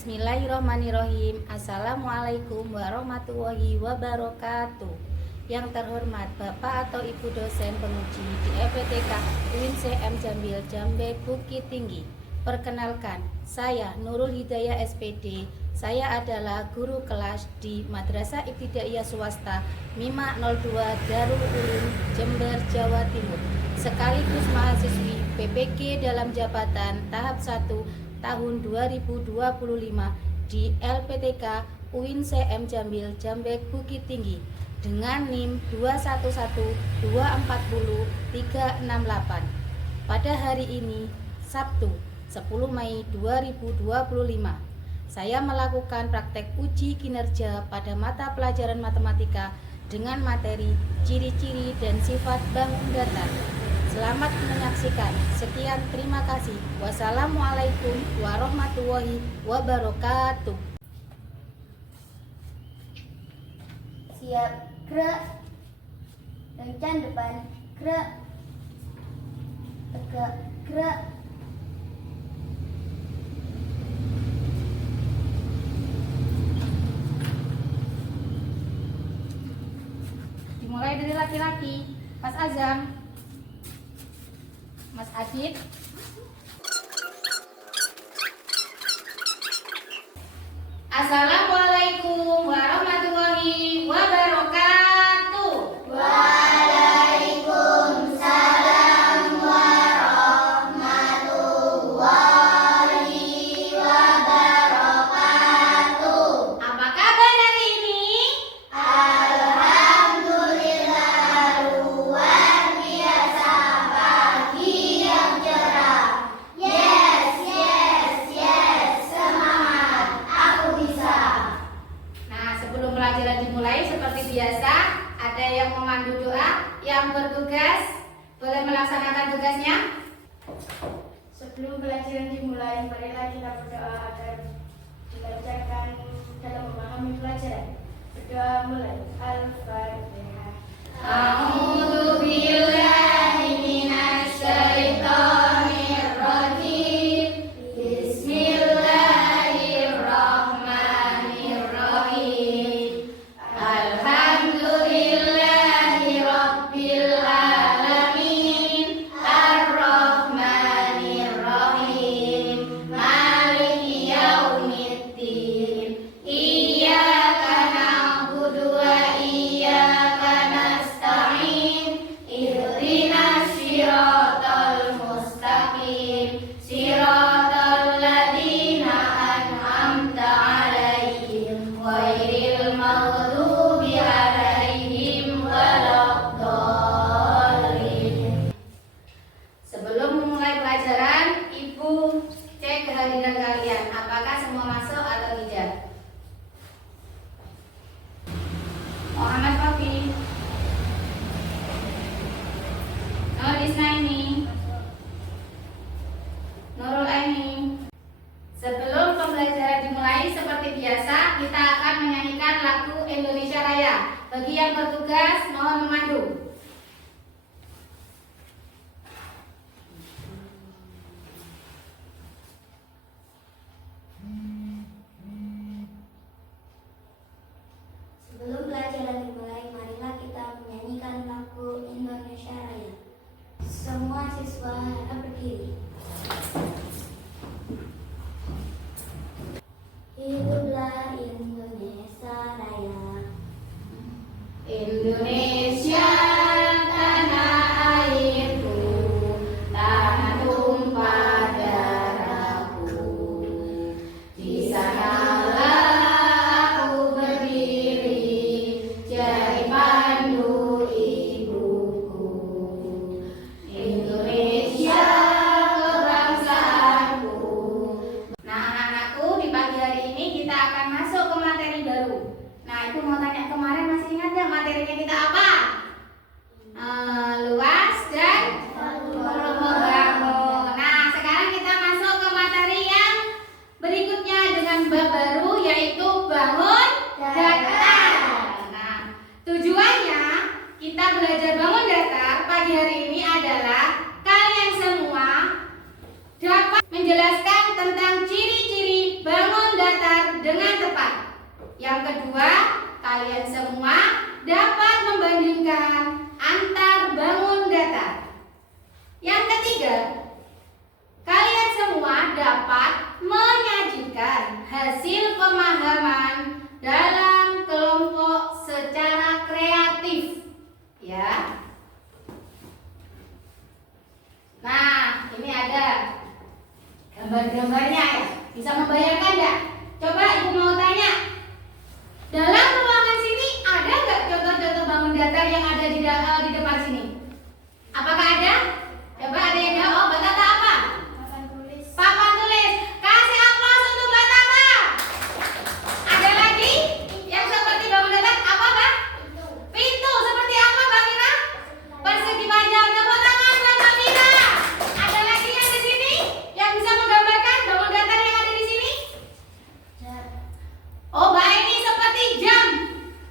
Bismillahirrahmanirrahim. Assalamualaikum warahmatullahi wabarakatuh. Yang terhormat Bapak atau Ibu dosen penguji di EPTK UIN CM Jambil Jambe Bukit Tinggi. Perkenalkan, saya Nurul Hidayah SPD. Saya adalah guru kelas di Madrasah Ibtidaiyah Swasta MIMA 02 Darul Ulum Jember, Jawa Timur. Sekaligus mahasiswi PPG dalam jabatan tahap 1 tahun 2025 di LPTK UIN CM Jambil Jambe Bukit Tinggi dengan NIM 211240-368. Pada hari ini, Sabtu 10 Mei 2025, saya melakukan praktek uji kinerja pada mata pelajaran matematika dengan materi ciri-ciri dan sifat bangun datar. Selamat menyaksikan. Sekian, terima kasih. Wassalamualaikum warahmatullahi wabarakatuh. Siap, gerak. Kencan depan, gerak. Tegak, gerak. Dimulai dari laki-laki. Mas Azam, Mas Adit, Assalamualaikum warahmatullahi wabarakatuh. Waalaikumsalam warahmatullahi wabarakatuh. Apa kabar hari ini? Alhamdulillah, luar biasa. Pagi yang cerah. Yes, semangat. Aku bisa. Nah, sebelum pelajaran dimulai seperti biasa, ada yang memandu doa, yang bertugas boleh melaksanakan tugasnya. Sebelum pelajaran dimulai, marilah kita berdoa agar dilancarkan dalam memahami pelajaran. Berdoa mulai. Al-Fatihah. A'udzu billahi minasyaitonir rajim. Bismillahirrahmanirrahim. Alhamdulillahi rabbil alamin. Ar-Rahmanir-Rahim. Maliki yaumiddin. Iyyaka na'budu wa iyyaka nasta'in. Ihdinas siratal mustaqim. Siratal ladzina an'amta 'alaihim ghairil maghdubi 'alaihim waladdallin. Sebelum memulai pelajaran, Ibu cek kehadiran kalian. Apakah semua masuk atau tidak? Muhammad Fafi, Nur Isnaini, Nurul Aini. Sebelum pembelajaran dimulai, seperti biasa, kita akan menyanyikan lagu Indonesia Raya. Bagi yang bertugas, mohon memandu. Sebelum pelajaran dimulai, marilah kita menyanyikan lagu Indonesia Raya. Semua siswa harap berdiri. Hiduplah Indonesia Raya. Indonesia tanah airku, tanah tumpah darahku. Di sanalah aku berdiri, jadi pandu ibuku. Indonesia kebangsaanku. Nah, anak-anakku, di pagi hari ini kita akan masuk ke materi baru. Nah, Ibu mau tanya, kemarin masih ingat nggak materinya kita apa? Luas dan bangun. Nah, sekarang kita masuk ke materi yang berikutnya dengan bab baru, yaitu bangun datar. Nah, tujuannya kita belajar bangun datar pagi hari ini adalah kalian semua dapat menjelaskan tentang ciri-ciri bangun datar Yang kedua, kalian semua dapat membandingkan antar bangun datar. Yang ketiga, kalian semua dapat menyajikan hasil pemahaman dalam kelompok secara kreatif, ya. Nah, ini ada gambar-gambarnya ya. Bisa membayangkan nggak? Coba ibu mau tanya. Dalam ruangan sini ada nggak contoh-contoh bangun datar yang ada di depan sini? Apakah ada? Coba ada yang jawab. Oh, Mbak Tata apa? Papan tulis. Papan tulis. Kasih aplaus untuk Mbak Tata. Ada lagi yang seperti bangun datar apa, Mbak? Pintu. Seperti apa, Mbak Mira? Persegi panjang. Tepuk tangan buat Mbak Mira. Ada lagi yang di sini yang bisa menggambarkan bangun datar yang ada di sini? Oh, Mbak Eni seperti jam.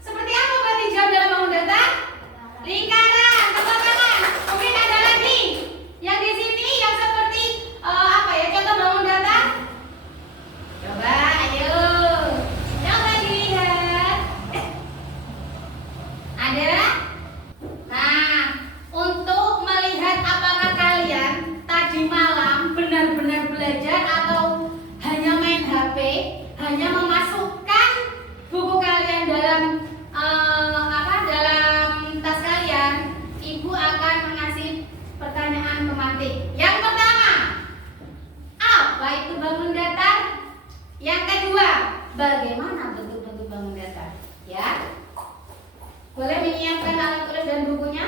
Seperti apa berarti jam dalam bangun datar? Lingkaran. Tepuk tangan. Mungkin ada lagi yang di sini yang seperti apa ya, contoh bangun datar? Coba, ayo. Coba dilihat. Ada? Nah, untuk melihat apakah kalian tadi malam benar-benar belajar atau hanya main HP, hanya memasukkan buku kalian dalam dalam tas kalian, ibu akan mengasih pertanyaan pemantik. Yang pertama, apa itu bangun datar? Yang kedua, bagaimana bentuk-bentuk bangun datar? Ya, boleh menyiapkan alat tulis dan bukunya.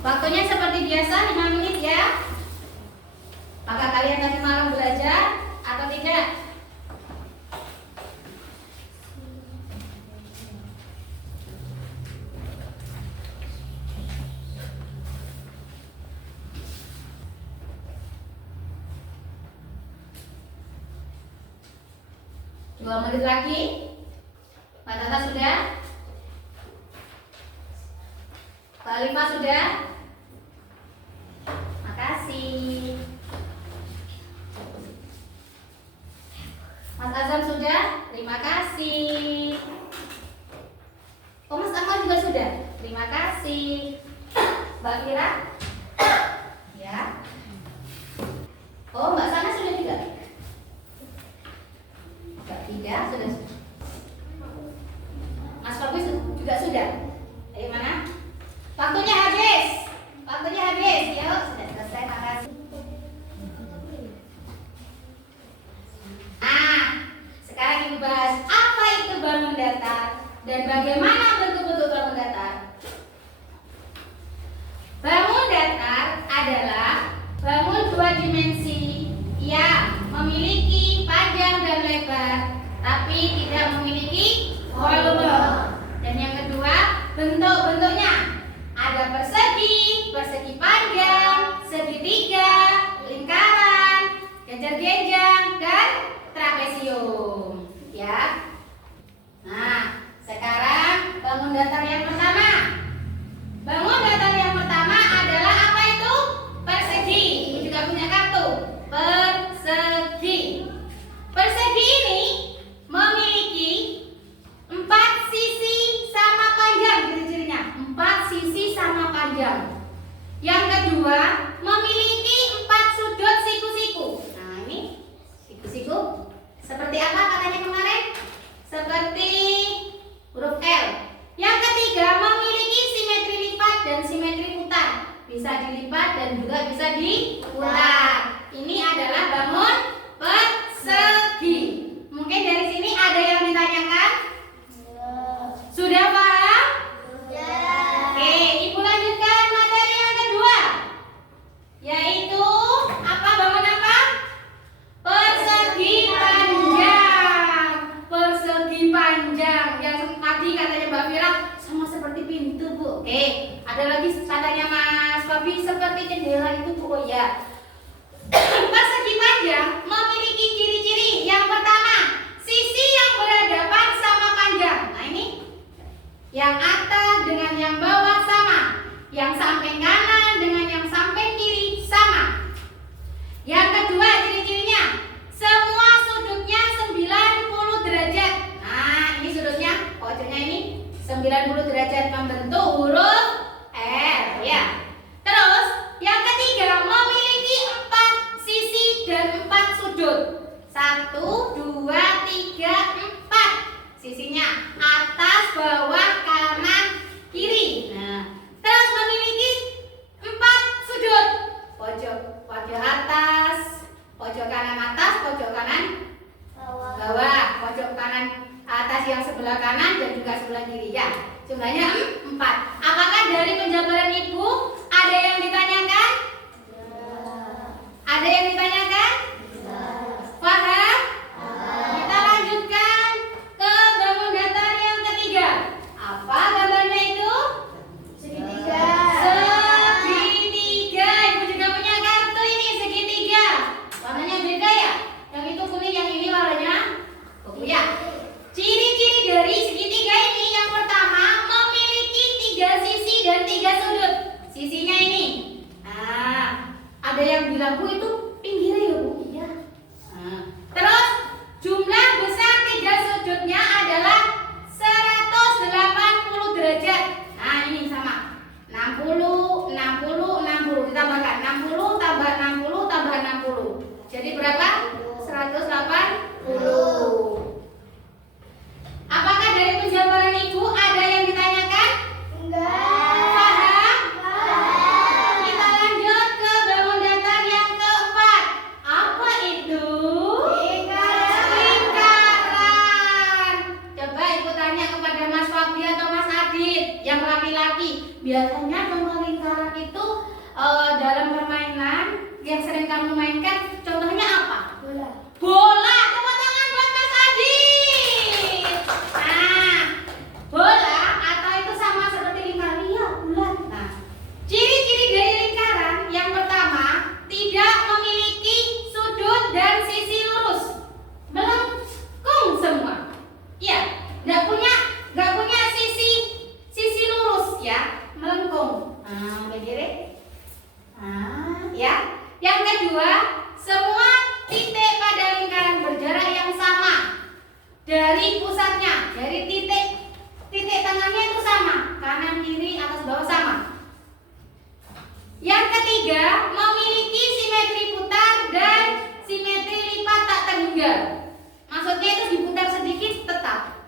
Waktunya seperti biasa 5 menit ya. Apakah kalian tadi malam belajar atau tidak? Dua menit lagi. Mbak Tata sudah? Mbak Lima sudah? Makasih. Mas Azam sudah? Terima kasih. Oh, Mas Akmal juga sudah? Terima kasih. Mbak Kira? Ya. Oh, Mbak Sana sudah juga? Mbak Tiga sudah. Mas Fabi juga sudah? Ayo mana? Waktunya habis. Waktunya habis. Yuk, sudah selesai. Makasih. Sekarang ibu bahas apa itu bangun datar dan bagaimana bentuk-bentuk bangun datar. Bangun datar adalah bangun dua dimensi yang memiliki panjang dan lebar, tapi tidak memiliki volume. Dan yang kedua, bentuk-bentuknya ada persegi, persegi panjang, segitiga, lingkaran, genjer-genjang, dan trapesium. Ya. Nah, sekarang bangun datar yang pertama. Bangun datar yang pertama adalah apa itu? Persegi. Ibu juga punya kartu. Persegi. Persegi ini memiliki 4 sisi sama panjang, ciri-cirinya. 4 sisi sama panjang. Yang kedua, memiliki 4 sudut siku-siku. Nah, ini siku-siku. Seperti apa katanya kemarin? Seperti huruf L. Yang ketiga, memiliki simetri lipat dan simetri putar. Bisa dilipat dan juga bisa diputar. Ini adalah bangun persegi. Mungkin dari sini ada yang ditanyakan? Sudah paham? Sudah. Oke, ibu lanjutkan materi yang kedua, yaitu apa? Bangun apa? Persegi panjang. Persegi panjang. Yang tadi katanya Mbak Mira sama seperti pintu, Bu. Oke, ada lagi katanya Mas Fabi seperti jendela itu, Bu. Oh ya. Persegi panjang memiliki ciri-ciri. Yang pertama, sisi yang berhadapan sama panjang. Nah, ini yang atas dengan sudut. Sisinya ini. Nah, ada yang bilang, Bu, itu pinggirnya ya, Bu? Iya. Nah, terus jumlah besar tiga sudutnya adalah 180 derajat. Nah, ini sama. 60, 60, 60. Ditambahkan 60 tambah 60 tambah 60. Jadi berapa? 180. Apakah dari penjabaran Ibu ada yang ditanyakan? Enggak. Paham? Kita lanjut ke bangun datar yang keempat. Apa itu? Lingkaran. Coba Ibu tanya kepada Mas Fabri atau Mas Adit yang laki-laki. Biasanya contoh lingkaran itu dalam permainan yang sering kamu mainkan, contohnya apa? Bola. Bola. Tepuk tangan buat Mas Adit. Nah, bola atau itu sama seperti lingkaran, iya, bulat. Nah, ciri-ciri dari lingkaran yang pertama, tidak memiliki sudut dan sisi lurus, melengkung semua. Iya, nggak punya sisi lurus ya, melengkung. Nah, berdiri. Nah, ya. Yang kedua, semua titik pada lingkaran berjarak yang sama dari pusatnya, dari titik tengahnya itu sama, kanan kiri atas bawah sama. Yang ketiga, memiliki simetri putar dan simetri lipat tak terhingga. Maksudnya itu diputar sedikit tetap,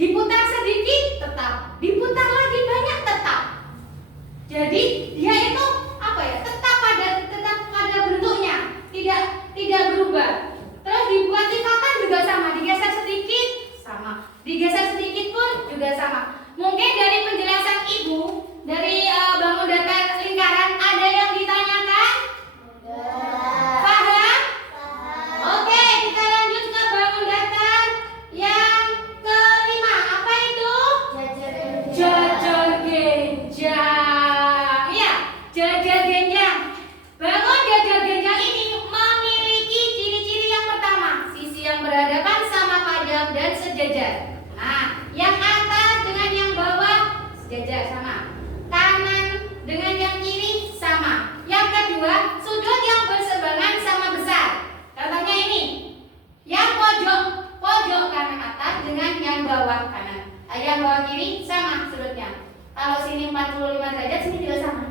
diputar sedikit tetap, diputar lagi banyak tetap. Jadi dia itu apa ya? Tetap pada bentuknya, tidak berubah. Terus dibuat lipatan juga sama, digeser sedikit sama, digeser sedikit pun juga sama. Mungkin dari penjelasan Ibu dari bangun datar lingkaran ada yang ditanyakan? Paham? Oke, kita lanjut ke bangun datar yang kelima. Apa itu? Jajar genjang. Ya, jajar genjang. Bangun jajar genjang ini memiliki ciri-ciri yang pertama, sisi yang berhadapan sama padang dan sejajar. Nah, yang atas dengan yang bawah sejajar sama. Kanan dengan yang kiri sama. Yang kedua, sudut yang berseberangan sama besar. Contohnya ini. Yang pojok kanan atas dengan yang bawah kanan. Yang bawah kiri sama sudutnya. Kalau sini 45 derajat, sini juga sama.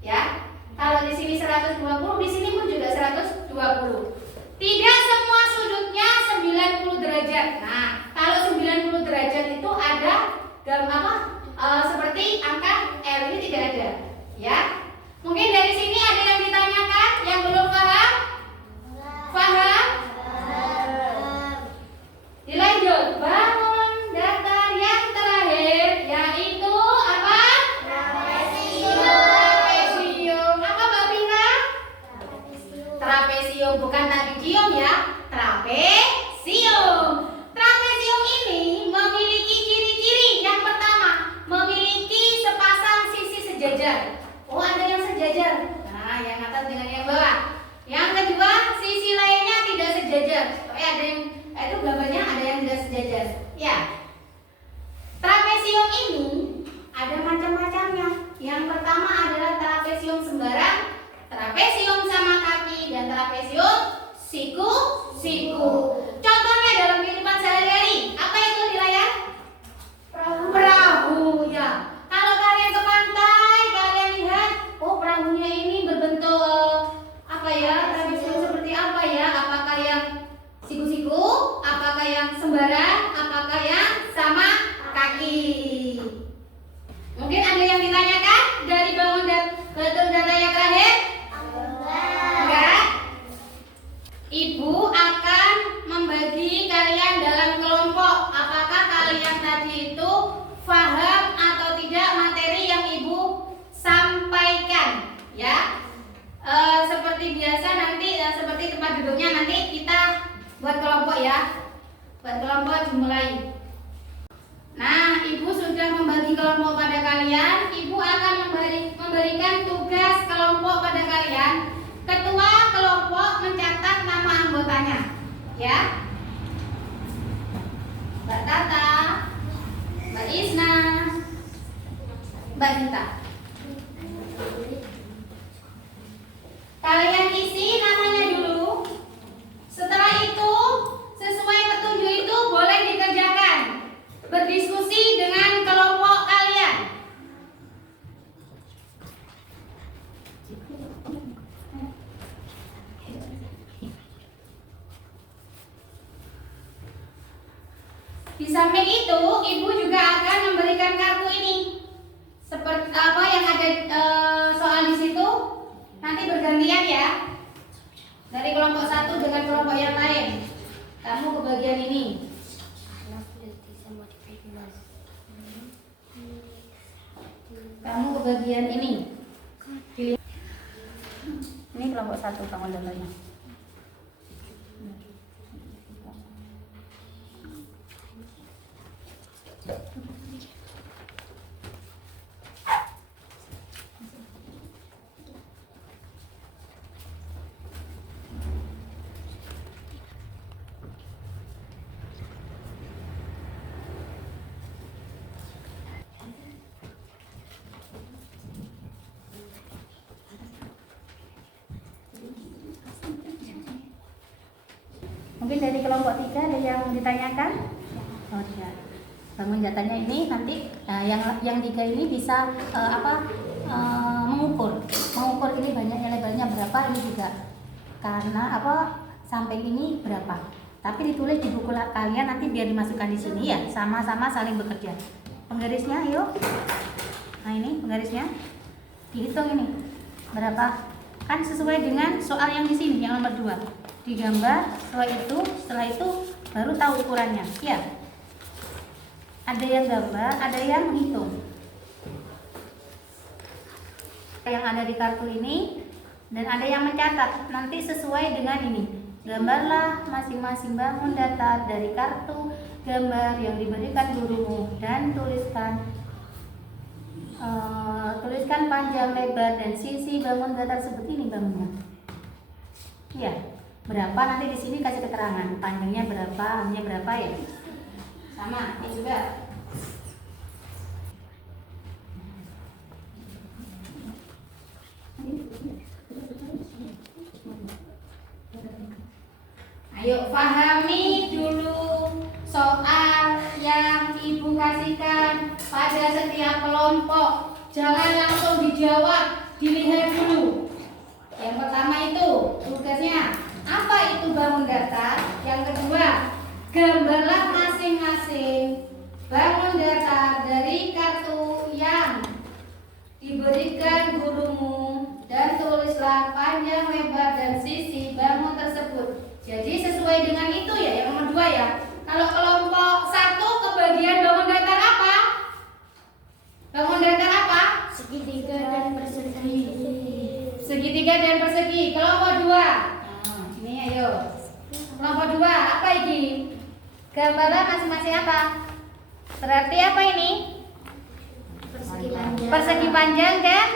Ya. Kalau di sini 120, di sini pun juga 120. Tidak semua sudutnya 90 derajat. Nah, kalau 90 derajat itu ada seperti angka R ini tidak ada. Ya. Mungkin dari sini ada yang ditanyakan yang belum paham? Paham? Dilanjut. Bangun datar yang terakhir yaitu apa? Trapesium. Apa Mbak Vina? Trapesium, bukan tadi cium ya. Trapesium. Trapesium ini memiliki ciri-ciri. Yang pertama, memiliki sepasang sisi sejajar. Oh, ada yang sejajar. Nah, yang atas dengan yang bawah. Yang kedua, sisi lainnya tidak sejajar. Ada yang itu gambarnya ada yang tidak sejajar. Ya. Trapesium ini ada macam-macamnya. Yang pertama adalah trapesium sembarang, trapesium sama kaki, dan trapesium siku-siku. Contohnya dalam kehidupan sehari-hari, apa itu di layar? Perahu ya. Kalau kalian ke pantai, kalian lihat, oh perahunya ini berbentuk apa ya? Trapesium seperti apa ya? Apakah yang siku-siku? Apakah yang sembarang? Apakah yang sama kaki? Mungkin ada yang ditanyakan dari bangun data yang terakhir? Enggak. Ibu akan membagi kalian dalam kelompok. Apakah kalian tadi itu paham atau tidak materi yang Ibu sampaikan? Ya. Seperti biasa nanti, seperti tempat duduknya nanti kita buat kelompok ya. Buat kelompok dimulai. Nah, Ibu sudah membagi kelompok pada kalian. Ibu akan memberikan tugas kelompok pada kalian. Ketua kelompok mencatat nama anggotanya, ya. Mbak Tata, Mbak Isna, Mbak Cinta. Kalian isi namanya dulu. Setelah itu, sesuai petunjuk itu boleh dikerjakan. Berdiskusi dengan kelompok kalian. Di samping itu, Ibu juga akan memberikan kartu ini. Seperti apa yang ada soal di situ, nanti bergantian ya. Dari kelompok satu dengan kelompok yang lain. Kamu ke bagian ini. Kamu ke bagian ini. Pilih. Ini kelompok satu kamu contohnya. Mungkin dari kelompok 3 ada yang ditanyakan? Oh tidak. Bangun datanya ini nanti yang 3 ini bisa mengukur ini banyaknya lebarnya berapa ini juga. Karena samping ini berapa. Tapi ditulis di buku kalian nanti biar dimasukkan di sini ya, sama-sama saling bekerja. Penggarisnya ayo. Nah ini penggarisnya. Dihitung ini berapa? Kan sesuai dengan soal yang di sini yang nomor 2. Digambar, setelah itu baru tahu ukurannya. Ya. Ada yang gambar, ada yang menghitung. Yang ada di kartu ini dan ada yang mencatat. Nanti sesuai dengan ini. Gambarlah masing-masing bangun datar dari kartu gambar yang diberikan gurumu dan tuliskan panjang, lebar dan sisi bangun datar seperti ini bangunnya. Ya. Berapa nanti di sini kasih keterangan panjangnya berapa, hanya berapa ya. Sama ini juga. Ayo pahami dulu soal yang Ibu kasihkan pada setiap kelompok. Jangan langsung dijawab, dilihat dulu. Yang pertama itu tugasnya. Apa itu bangun datar? Yang kedua, gambarlah masing-masing bangun datar dari kartu yang diberikan gurumu dan tulislah panjang, lebar, dan sisi bangun tersebut. Jadi sesuai dengan itu ya, yang nomor 2 ya. Kalau kelompok 1 kebagian bangun datar apa? Bangun datar apa? Segitiga dan persegi. Segitiga dan persegi. Kelompok 2. Ini ayo. Kelompok 2 apa ini? Gambarlah masing-masing apa? Berarti apa ini? Persegi panjang dan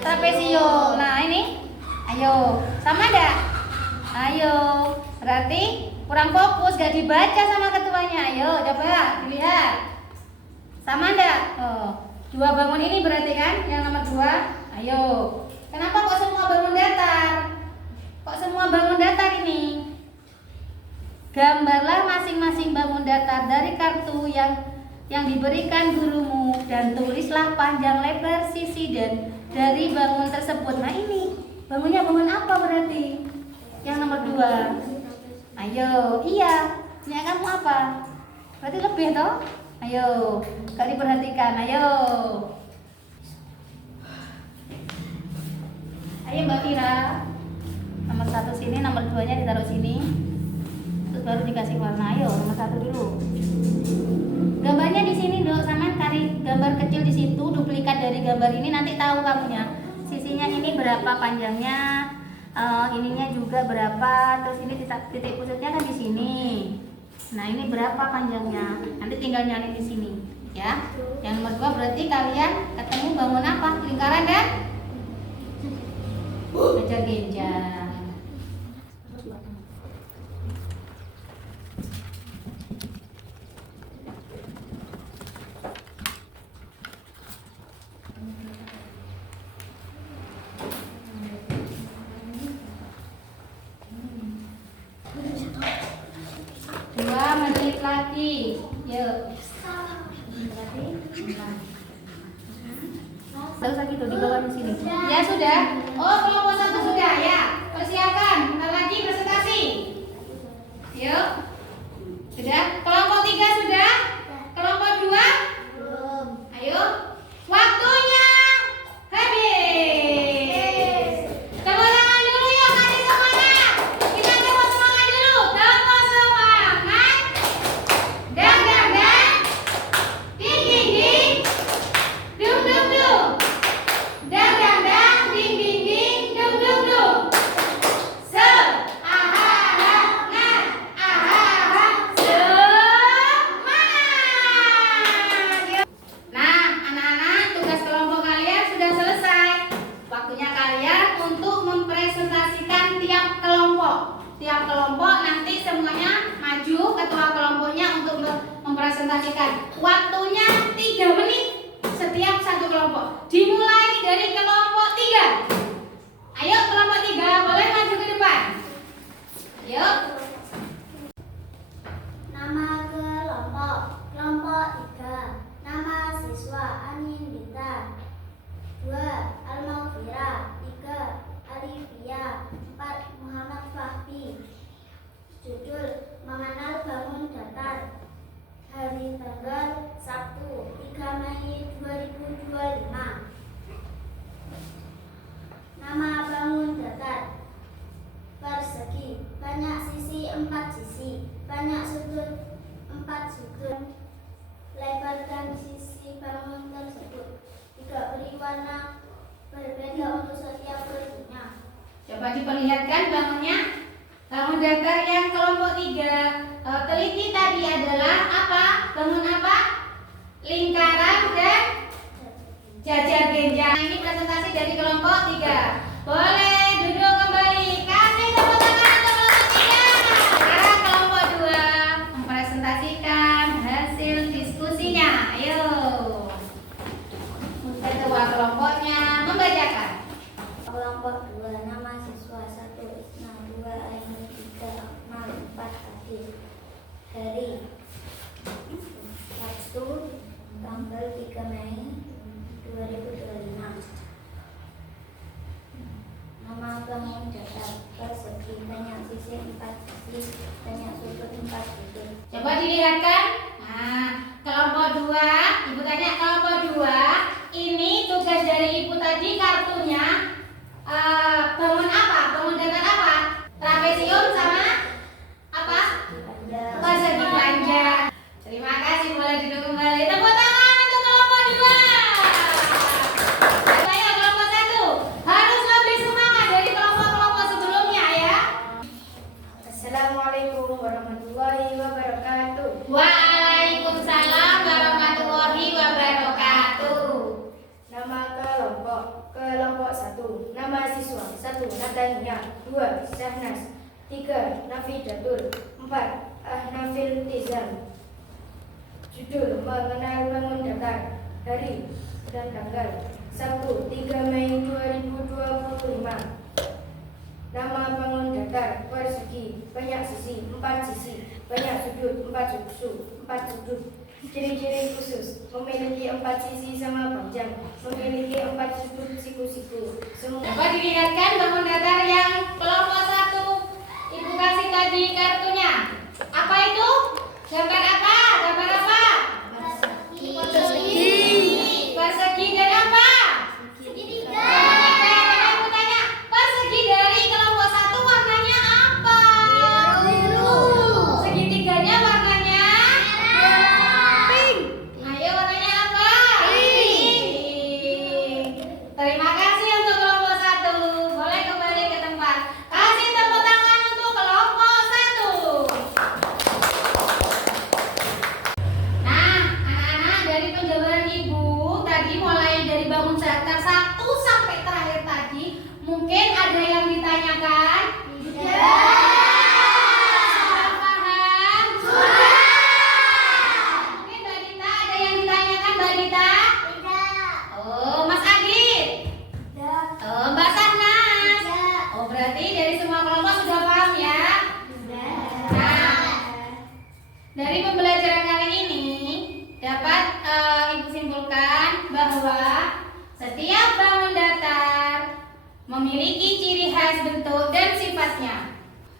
trapesio. Nah ini. Ayo. Sama enggak? Ayo. Berarti kurang fokus, gak dibaca sama ketuanya. Ayo coba dilihat. Sama enggak? Oh, 2 bangun ini berarti kan yang nomor 2. Ayo. Kenapa kok semua bangun datar? Kok semua bangun datar ini? Gambarlah masing-masing bangun datar dari kartu yang diberikan gurumu dan tulislah panjang, lebar, sisi dan dari bangun tersebut. Nah ini bangunnya bangun apa berarti? Yang nomor 2. Ayo, iya. Punya kamu apa? Berarti lebih toh? Ayo, gak diperhatikan. Ayo. Ayo Mbak Fira. Nomor 1 sini, nomor 2-nya ditaruh sini. Terus baru dikasih warna. Ayo, nomor 1 dulu. Gambarnya di sini dulu, sama cari gambar kecil di situ, duplikat dari gambar ini nanti tahu kamunya. Sisinya ini berapa panjangnya, ininya juga berapa, terus ini titik pusatnya kan di sini. Nah, ini berapa panjangnya? Nanti tinggal nyari di sini, ya. Yang nomor 2 berarti kalian ketemu bangun apa? Lingkaran dan belajar genjang. lagi. Yuk. Tidak usah gitu, di bawah di sini. Ya sudah. Oh, kelompok 1 sudah ya. Persiapkan. Bentar lagi presentasi. Yuk. Sudah. Kelompok 3 sudah. Kelompok 2. Ayo. Waktunya habis. Tepuk tangan dulu yuk, kasih semangat. Kita tepuk semangat dulu. Tepuk semangat. Dang dang dang. Ding ding ding. Dung dung dung. Dang dang dang. Ding ding ding. Dung dung dung. Nah, anak-anak, tugas kelompok kalian sudah selesai. Waktunya kalian untuk mempresentasikan tiap kelompok. Tiap kelompok nanti semuanya maju, ketua kelompoknya untuk mempresentasikan. Waktunya 3 menit setiap satu kelompok. Dimulai dari kelompok 3. Ayo kelompok 3 boleh maju ke depan. Yuk. Nama kelompok. Kelompok 3. Nama siswa Anin Bintar. 2. Al-Maghfirah. 3. Alifia. 4. Muhammad Fahmi. Judul Mengenal Bangun Datar. Hari tanggal Sabtu 3 Mei 2025. Nama bangun datar. Persegi, banyak sisi 4 sisi, banyak sudut 4 sudut. Lebarkan sisi bangun tersebut. Tidak beri warna berbeda untuk setiap bentuknya. Coba diperlihatkan bangunnya. Bangun datar yang kelompok 3 teliti tadi adalah apa? Bangun apa? Lingkaran dan jajar genjang. Nah, ini presentasi dari kelompok 3. Boleh duduk kembali. Kasih tepuk tangan untuk kelompok 3. Sekarang kelompok 2 mempresentasikan hasil diskusinya. Ayo. Ketua kelompoknya membacakan. Kelompok 2, nama siswa 1 Isna, 2 Aini, 3 Akmal, 4 Adil. Hari Sabtu tanggal 3 Mei 2025. Nama bangun datar. Persegi, banyak sisi 4 sisi, banyak sudut 4 sudut. Coba dilihatkan. Nah, kelompok 2, Ibu tanya kelompok 2, ini tugas dari Ibu tadi kartunya bangun apa? Bangun datar apa? Trapesium sama apa? Persegi panjang. Terima kasih, boleh duduk kembali. Tepuk tangan untuk kelompok 2. Saya kelompok 1 harus lebih semangat dari kelompok-kelompok sebelumnya ya. Assalamualaikum warahmatullahi wabarakatuh. Waalaikumsalam warahmatullahi wabarakatuh. Nama kelompok. Kelompok 1, nama siswa 1 Natania, 2 Syahnas, 3 Nafidatul, 4 Ahnafil Tizam. Judul Mengenal Bangun Datar. Hari dan tanggal Sabtu 3 Mei 2025. Nama bangun datar. Persegi, banyak sisi 4 sisi, banyak sudut 4 sudut. Ciri-ciri khusus: memiliki 4 sisi sama panjang, memiliki 4 sudut siku-siku. Dapat dilihatkan bangun datar yang kelompok 1 Ibu kasih tadi kartunya. Apa itu? Gambar apa? Gambar apa? Persegi dan apa? Segitiga. Ibu tanya, persegi dari kelompok 1 warnanya apa? Biru. Segitiganya warnanya pink. Ayo warnanya apa? Pink. Terima kasih untuk kelompok 1. Boleh kembali ke tempat. Kasih tepuk tangan untuk kelompok 1. memiliki ciri khas bentuk dan sifatnya.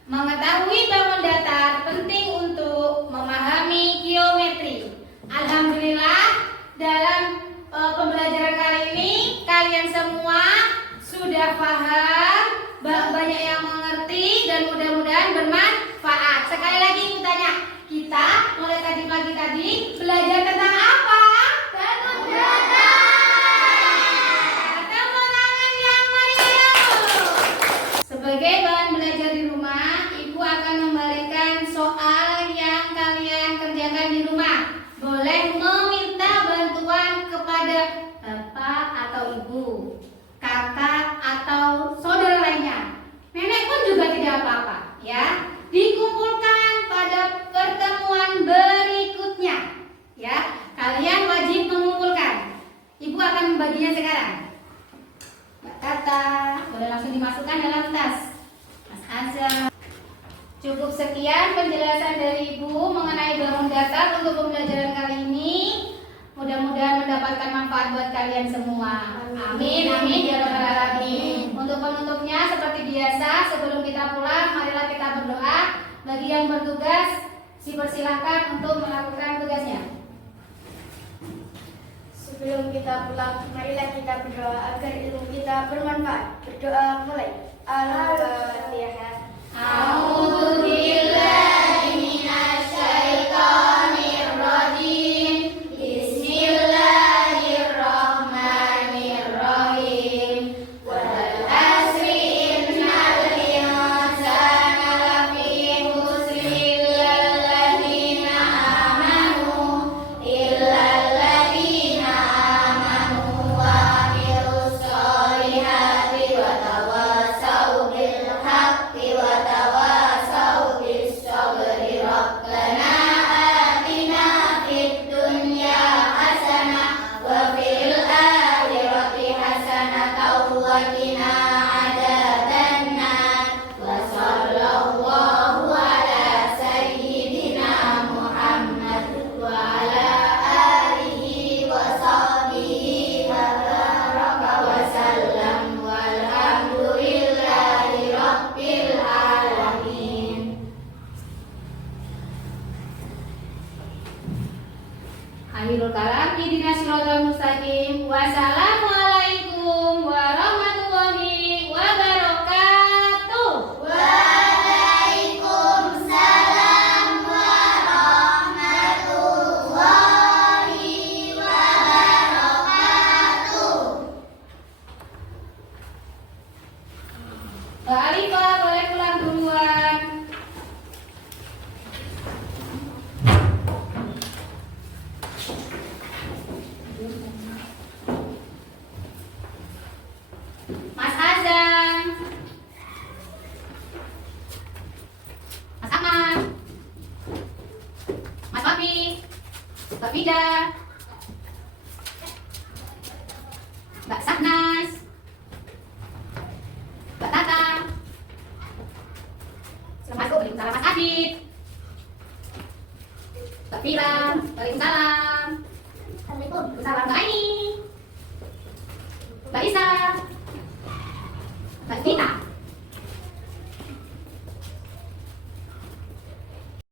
Mengetahui bangun datar penting untuk memahami geometri. Alhamdulillah, dalam pembelajaran kali ini kalian semua sudah paham, banyak yang mengerti dan mudah-mudahan bermanfaat. Sekali lagi aku tanya, kita mulai tadi pagi tadi belajar tentang apa? Bangun datar. Tepuk tangan yang meriah. Sebagai bahan belajar di rumah, Ibu akan memberikan soal yang kalian kerjakan di rumah. Boleh meminta bantuan kepada bapak atau ibu, kakak atau saudara lainnya. Nenek pun juga tidak apa-apa, ya. Dikumpulkan pada pertemuan berikutnya, ya. Kalian wajib mengumpulkan. Ibu akan membaginya sekarang. Mbak Tata, boleh langsung dimasukkan dalam tas. Mas Azam. Cukup sekian penjelasan dari Ibu mengenai bangun datar untuk pembelajaran kali ini. Mudah-mudahan mendapatkan manfaat buat kalian semua. Amin, amin ya rabbal alamin. Untuk penutupnya seperti biasa, sebelum kita pulang, marilah kita berdoa. Bagi yang bertugas, dipersilakan untuk melakukan tugasnya. Sebelum kita pulang, marilah kita berdoa agar ilmu kita bermanfaat. Berdoa mulai. Al-Fatihah. A'udzu billahi minasyaitonir rajim. Bismillahirrahmanirrahim. Wal asri innal insana lafi khusr illal ladzina amanu wa amilus solihati wa tawassaw bil haqqi wa tawassaw bis sabri. Rabbana atina fid dunya hasanah wa fil akhirati hasanah wa qina adzabannar. Wa sallallahu ala sayyidina Muhammad wa ala alihi wa sahbihi wa baraka wa sallam. Walhamdulillahi rabbil alamin. Akhirul kalam, ihdinas siratal mustaqim. Wassalamualaikum warahmatullahi wabarakatuh. Waalaikumsalam warahmatullahi wabarakatuh. Mbak Alifah boleh pulang duluan. Mas Azam, Mas Ahmad, Mas Papi, Mbak Vida, Mbak Sahnas, Mbak Tata, Waalaikumsalam Mas Adit, Mbak Vira, Waalaikumsalam, Waalaikumsalam Mbak Aini, Mbak Isa.